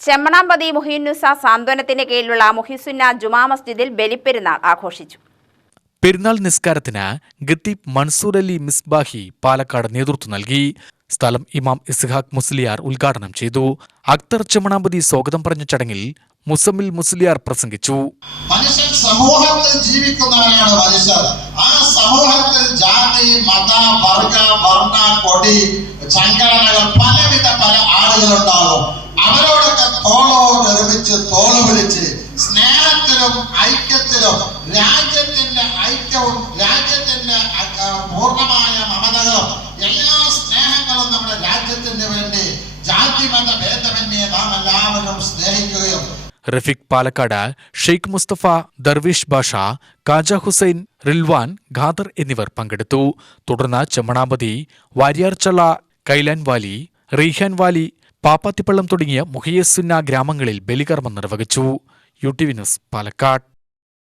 ചെമ്മണാമ്പതി മുഹിയുന്നുസ സാന്ത്വനത്തിന് കീഴിലുള്ള മുഹിസുന്ന ജുമാ മസ്ജിദിൽ ബലിപ്പെരുന്നാൾ ആഘോഷിച്ചു. പെരുന്നാൾ നിസ്കാരത്തിന് ഖത്തീബ് മൻസൂർ അലി മിസ്ബാഹി പാലക്കാട് നേതൃത്വം നൽകി. സ്ഥലം ഇമാം ഇസ്ഹാഖ് മുസ്ലിയാർ ഉദ്ഘാടനം ചെയ്തു. അക്തർ ചെമ്മണാമ്പതി സ്വാഗതം പറഞ്ഞ ചടങ്ങിൽ മുസമ്മിൽ മുസ്ലിയാർ പ്രസംഗിച്ചു. മനുഷ്യൻ സമൂഹത്തിൽ ജീവിക്കുന്നവനാണ് മനുഷ്യർ. ആ സമൂഹത്തിൽ ജാതി, മത, വർഗ, വർണ്ണ, കൊടി, സംഘടനകൾ പല ആളുകളുണ്ടാകും. അവരോടൊക്കെ തോളോടൊരുമിച്ച് തോള് പിടിച്ച് സ്നേഹത്തിലും ഐക്യത്തിലും രാജ്യത്തിന്റെ ഐക്യവും രാജ്യത്തിന്റെ പൂർണ്ണമായ മമതകളും എല്ലാ സ്നേഹങ്ങളും നമ്മുടെ രാജ്യത്തിന് വേണ്ടി ജാതി മത ഭേദമന്യേ നാം എല്ലാവരും സ്നേഹിക്കുകയും. റഫീഖ് പാലക്കാട്, ഷെയ്ഖ് മുസ്തഫ, ദർവിഷ് ബാഷ, കാജ ഹുസൈൻ, റിൽവാൻ, ഖാദർ എന്നിവർ പങ്കെടുത്തു. തുടർന്ന് ചെമ്മണാമ്പതി, വാര്യാർചള, കൈലാൻ വാലി, റീഹാൻ വാലി, പാപ്പാത്തിപ്പള്ളം തുടങ്ങിയ മുഹിയസുന്ന ഗ്രാമങ്ങളിൽ ബലികർമ്മം നിർവഹിച്ചു. UTV news, Palakkad.